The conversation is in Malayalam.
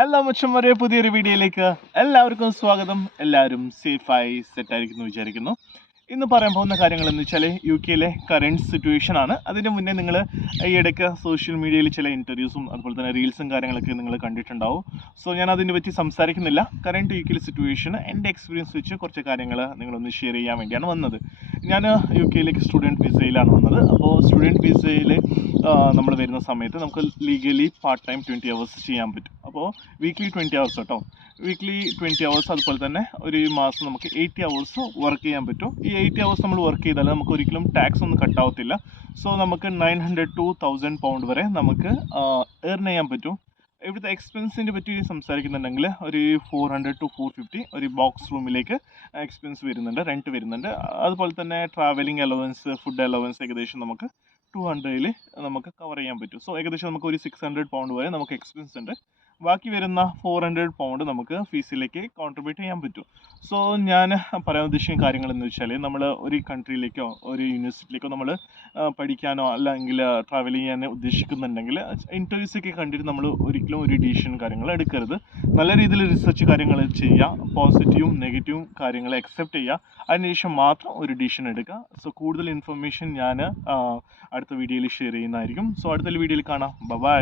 ഹലോ മച്ചന്മാരെ, പുതിയൊരു വീഡിയോയിലേക്ക് എല്ലാവർക്കും സ്വാഗതം. എല്ലാവരും സേഫായി സെറ്റായിരിക്കുന്നു വിചാരിക്കുന്നു. ഇന്ന് പറയാൻ പോകുന്ന കാര്യങ്ങൾ എന്ന് വെച്ചാൽ UK കറണ്ട് സിറ്റുവേഷൻ ആണ്. അതിന് മുന്നേ നിങ്ങൾ ഈ ഇടയ്ക്ക് സോഷ്യൽ മീഡിയയിൽ ചില ഇൻ്റർവ്യൂസും അതുപോലെ തന്നെ റീൽസും കാര്യങ്ങളൊക്കെ നിങ്ങൾ കണ്ടിട്ടുണ്ടാവും. സോ ഞാൻ അതിനെ പറ്റി സംസാരിക്കുന്നില്ല. കറണ്ട് UK സിറ്റുവേഷൻ എൻ്റെ എക്സ്പീരിയൻസ് വെച്ച് കുറച്ച് കാര്യങ്ങൾ നിങ്ങളൊന്ന് ഷെയർ ചെയ്യാൻ വേണ്ടിയാണ് വന്നത്. ഞാൻ UK സ്റ്റുഡൻറ്റ് വിസയിലാണ് വന്നത്. അപ്പോൾ സ്റ്റുഡൻറ്റ് വിസയിൽ നമ്മൾ വരുന്ന സമയത്ത് നമുക്ക് ലീഗലി പാർട്ട് ടൈം 20 hours ചെയ്യാൻ പറ്റും. അപ്പോൾ വീക്ക്ലി 20 hours കേട്ടോ. വീക്ക്ലി 20 hours, അതുപോലെ തന്നെ ഒരു മാസം നമുക്ക് 80 hours വർക്ക് ചെയ്യാൻ പറ്റും. ഈ 80 hours നമ്മൾ വർക്ക് ചെയ്താൽ നമുക്ക് ഒരിക്കലും ടാക്സ് ഒന്നും കട്ടാവത്തില്ല. സോ നമുക്ക് 900 to 1000 pound വരെ നമുക്ക് ഏർൺ ചെയ്യാൻ പറ്റും. ഇവിടുത്തെ എക്സ്പെൻസിനെ പറ്റി സംസാരിക്കുന്നുണ്ടെങ്കിൽ ഒരു 400 to 450 ഒരു ബോക്സ് റൂമിലേക്ക് എക്സ്പെൻസ് വരുന്നുണ്ട്, റെൻറ്റ് വരുന്നുണ്ട്. അതുപോലെ തന്നെ ട്രാവലിംഗ് അലവൻസ്, ഫുഡ് അലവൻസ് ഏകദേശം നമുക്ക് 200 നമുക്ക് കവർ ചെയ്യാൻ പറ്റും. സോ ഏകദേശം നമുക്ക് ഒരു 600 pound വരെ നമുക്ക് എക്സ്പെൻസ് ഉണ്ട്. ബാക്കി വരുന്ന 400 pound നമുക്ക് ഫീസിലേക്ക് കോൺട്രിബ്യൂട്ട് ചെയ്യാൻ പറ്റും. സോ ഞാൻ പറയാൻ ഉദ്ദേശിക്കുന്ന കാര്യങ്ങൾ എന്ന് വെച്ചാൽ, നമ്മൾ ഒരു കൺട്രിയിലേക്കോ ഒരു യൂണിവേഴ്സിറ്റിയിലേക്കോ നമ്മൾ പഠിക്കാനോ അല്ലെങ്കിൽ ട്രാവൽ ചെയ്യാൻ ഉദ്ദേശിക്കുന്നുണ്ടെങ്കിൽ ഇൻ്റർവ്യൂസൊക്കെ കണ്ടിട്ട് നമ്മൾ ഒരിക്കലും ഒരു ഡിസിഷൻ കാര്യങ്ങൾ എടുക്കരുത്. നല്ല രീതിയിൽ റിസർച്ച് കാര്യങ്ങൾ ചെയ്യുക, പോസിറ്റീവും നെഗറ്റീവും കാര്യങ്ങൾ അക്സെപ്റ്റ് ചെയ്യുക, അതിനുശേഷം മാത്രം ഒരു ഡിസിഷൻ എടുക്കുക. സോ കൂടുതൽ ഇൻഫർമേഷൻ ഞാൻ അടുത്ത വീഡിയോയിൽ ഷെയർ ചെയ്യുന്നതായിരിക്കും. സോ അടുത്ത വീഡിയോയിൽ കാണാം. ബൈ.